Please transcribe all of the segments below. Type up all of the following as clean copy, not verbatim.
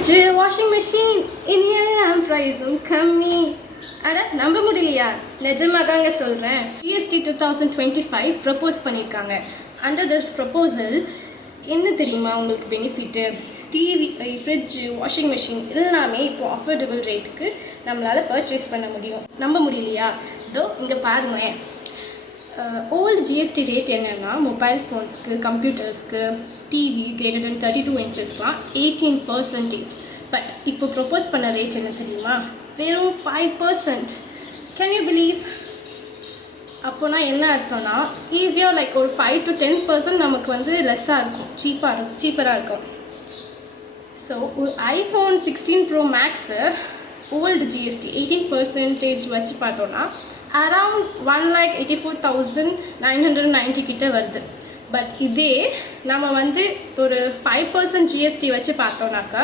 Fridge washing machine இனி எல்லாம் ப்ரைஸும் கம்மி. அட நம்ப முடியலையா? நிஜமாக தாங்க சொல்கிறேன். ஜிஎஸ்டி 2025 ப்ரப்போஸ் பண்ணியிருக்காங்க. அண்டர் திஸ் ப்ரப்போசல் என்ன தெரியுமா உங்களுக்கு benefit? TV, fridge, washing machine எல்லாமே இப்போது அஃபோர்டபுள் ரேட்டுக்கு நம்மளால் பர்ச்சேஸ் பண்ண முடியும். நம்ப முடியலையா? இதோ இங்கே பாருங்களேன். ஓல்டு ஜிஎஸ்டி ரேட் என்னென்னா மொபைல் ஃபோன்ஸ்க்கு, கம்ப்யூட்டர்ஸ்க்கு, டிவி கிரேட்டர் தென் 32 இன்ச்சஸ்லாம் 18%. பட் இப்போ ப்ரொப்போஸ் பண்ண ரேட் என்ன தெரியுமா? வெறும் 5%. Can you believe? அப்போனா என்ன அர்த்தம்னா ஈஸியாக லைக் ஒரு 5 to 10% நமக்கு வந்து லெஸ்ஸாக இருக்கும், சீப்பராக இருக்கும். ஸோ ஒரு iPhone 16 Pro maths old GST 18% வச்சு பார்த்தோன்னா அரவுண்ட் 1,84,990 கிட்ட வருது. பட் இதே நம்ம வந்து ஒரு 5% ஜிஎஸ்டி வச்சு பார்த்தோம்னாக்கா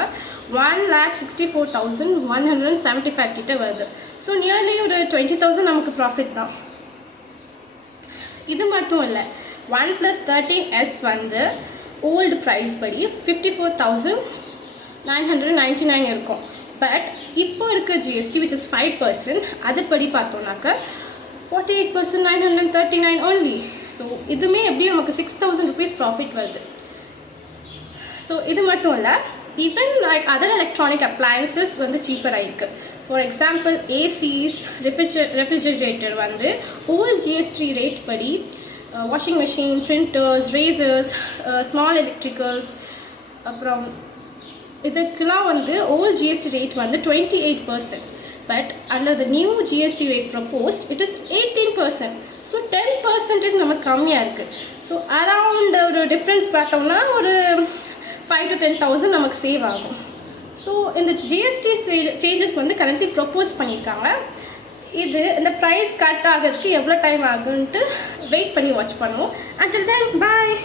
1,64,175 கிட்ட வருது. ஸோ நியர்லி ஒரு 20,000 நமக்கு ப்ராஃபிட் தான். இது மட்டும் இல்லை, OnePlus 13S வந்து ஓல்டு ப்ரைஸ் படி 54,999 இருக்கும். பட் இப்போ இருக்க ஜிஎஸ்டி விச் இஸ் 5%, அது படி பார்த்தோம்னாக்கா 48,939 only. ஸோ இதுவுமே எப்படியும் நமக்கு 6,000 rupees ப்ராஃபிட் வருது. ஸோ இது மட்டும் இல்லை, even like other electronic appliances வந்து சீப்பராக இருக்குது. ஃபார் எக்ஸாம்பிள் ஏசிஸ், ரெஃப்ரிஜரேட்டர் வந்து ஓல்ட் ஜிஎஸ்டி ரேட் படி washing machine, printers, razors, small electricals, அப்புறம் இதுக்கெல்லாம் வந்து ஓல்ட் ஜிஎஸ்டி ரேட் வந்து 28%. But under the new GST rate proposed it is 18%. So 10% நமக்கு கம்மியாக இருக்குது. ஸோ அரவுண்ட் ஒரு டிஃப்ரென்ஸ் பார்த்தோம்னா ஒரு 5 to 10,000 நமக்கு சேவ் ஆகும். ஸோ இந்த ஜிஎஸ்டி சேஞ்சஸ் வந்து கரண்ட்லி ப்ரப்போஸ் பண்ணியிருக்காங்க. இது இந்த ப்ரைஸ் கட் ஆகிறதுக்கு எவ்வளோ டைம் ஆகுன்ட்டு வெயிட் பண்ணி வாட்ச் பண்ணுவோம். அண்டில் தென் பாய்.